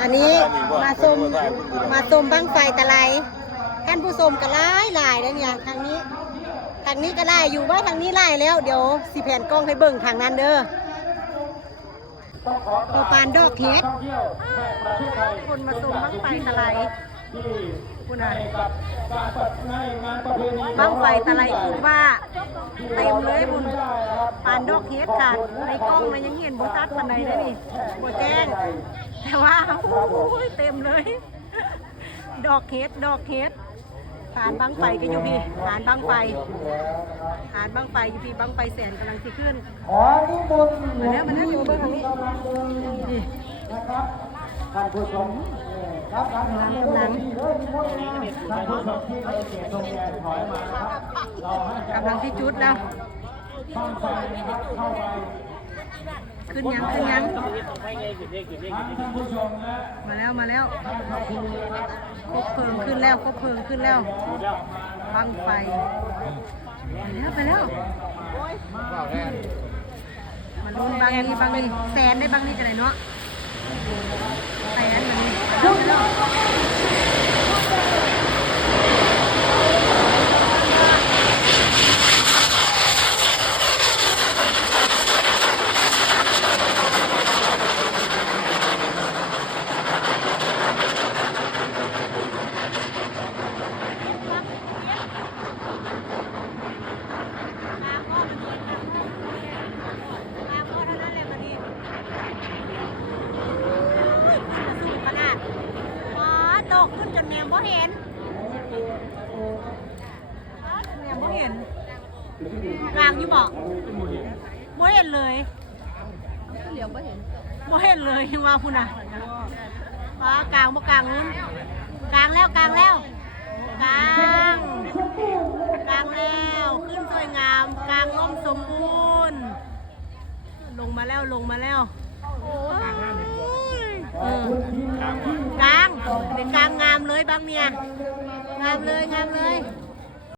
อันนี้มาชมบั้งไฟตะไลท่านผู้ชมก็หลายแล้วเนี่ยทางนี้ก็ไล่อยู่ว่าทางนี้ไล่แล้วเดี๋ยวสิแผ่นกล้องให้เบิ่งทางนั้นเด้อตัวปานดอกเฮ็ดคนมาชมบั้งไฟตะไลคุณอะไรบั้งไฟตะไลคือว่าเต็มเลยบุญปานดอกเฮ็ดค่ะในกล้องมันยังเห็นโบตัสปันใดได้นี่โบแจ้งแต่ว่าเต็มเลยดอกเฮ็ดฐานบั้งไฟก็อยู่พี่ฐานบั้งไฟอยู่พี่บั้งไฟแสนกำลังสิขึ้นมาแล้วอยู่เบื้องทางนี้นี่ท่านผู้ชมครับหลังกำลังที่จุดแล้วขึ้นยังมาแล้วคบเพลิงขึ้นแล้วบังไฟไปแล้วมาลุ้นบางนี้แสนได้บางนี้จะไหนเนาะแสนแบบนี้ขึ้นจนแมมบ่เห็นกลางอยู่บอกบ่เห็นเลยเหลียวบ่เห็นเลยว่าคุณน่ะฟ้ากลางบ่กลางนู้นกลางแล้วขึ้นสวยงามกลางล่มสมบูรณ์ลงมาแล้วกลางเป็นกลางงามเลยบางเนี่ยงามเลย